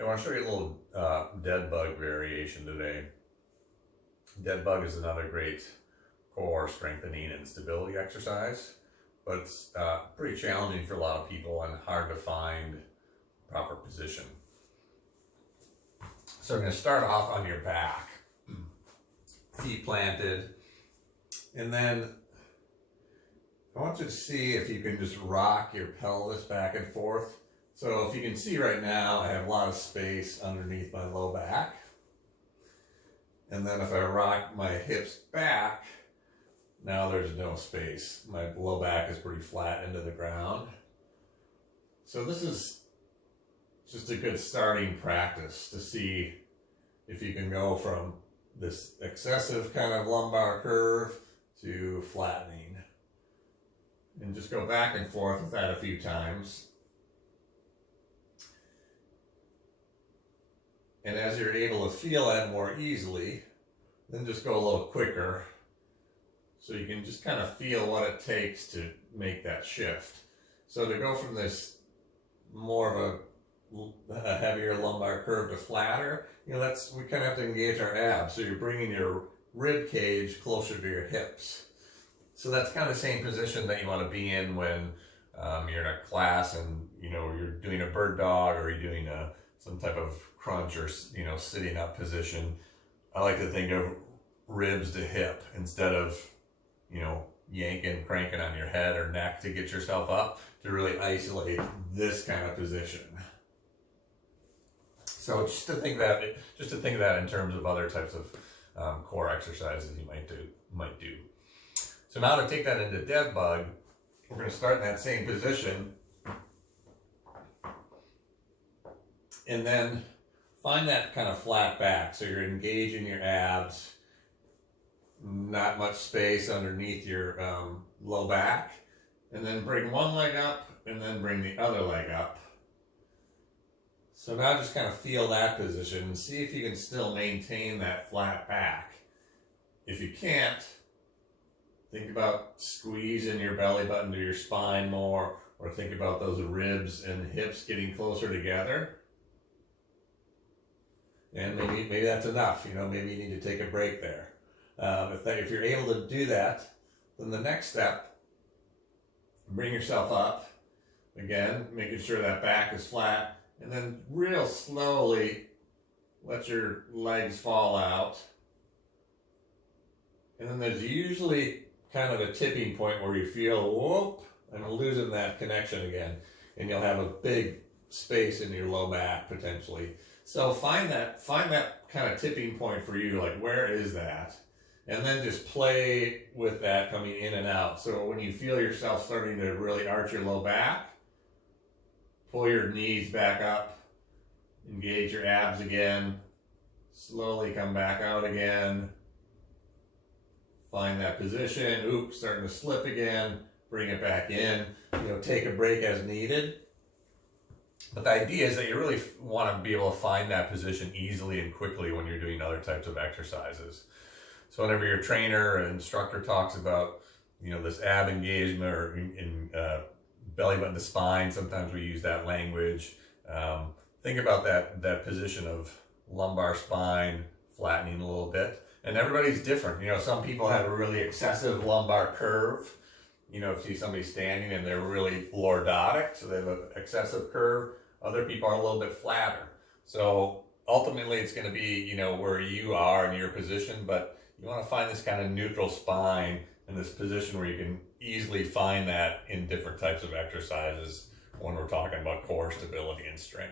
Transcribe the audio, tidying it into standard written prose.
I want to show you a little dead bug variation today. Dead bug is another great core strengthening and stability exercise, but it's pretty challenging for a lot of people and hard to find proper position. So I'm going to start off on your back, feet planted, and then I want you to see if you can just rock your pelvis back and forth. So if you can see right now, I have a lot of space underneath my low back. And then if I rock my hips back, now there's no space. My low back is pretty flat into the ground. So this is just a good starting practice to see if you can go from this excessive kind of lumbar curve to flattening. And just go back and forth with that a few times. And as you're able to feel that more easily, then just go a little quicker so you can just kind of feel what it takes to make that shift. So to go from this more of a heavier lumbar curve to flatter, we kind of have to engage our abs. So you're bringing your rib cage closer to your hips. So that's kind of the same position that you want to be in when you're in a class and you're doing a bird dog or you're doing some type of crunch or sitting up position. I like to think of ribs to hip instead of yanking, cranking on your head or neck to get yourself up, to really isolate this kind of position. So just to think of that in terms of other types of core exercises you might do. So now to take that into dead bug, we're going to start in that same position and then find that kind of flat back. So you're engaging your abs, not much space underneath your low back, and then bring one leg up and then bring the other leg up. So now just kind of feel that position and see if you can still maintain that flat back. If you can't, think about squeezing your belly button to your spine more, or think about those ribs and hips getting closer together. And maybe that's enough. Maybe you need to take a break there. If you're able to do that, then the next step, bring yourself up. Again, making sure that back is flat, and then real slowly let your legs fall out. And then there's usually kind of a tipping point where you feel, whoop, I'm losing that connection again. And you'll have a big space in your low back potentially. So find that kind of tipping point for you, like where is that? And then just play with that coming in and out. So when you feel yourself starting to really arch your low back, pull your knees back up, engage your abs again, slowly come back out again. Find that position. Oops, starting to slip again. Bring it back in. Take a break as needed. But the idea is that you really want to be able to find that position easily and quickly when you're doing other types of exercises. So whenever your trainer or instructor talks about, this ab engagement or in belly button to spine, sometimes we use that language. Think about that position of lumbar spine flattening a little bit. And everybody's different. Some people have a really excessive lumbar curve. If you see somebody standing and they're really lordotic, so they have an excessive curve. Other people are a little bit flatter. So ultimately it's going to be, where you are in your position, but you want to find this kind of neutral spine in this position where you can easily find that in different types of exercises when we're talking about core stability and strength.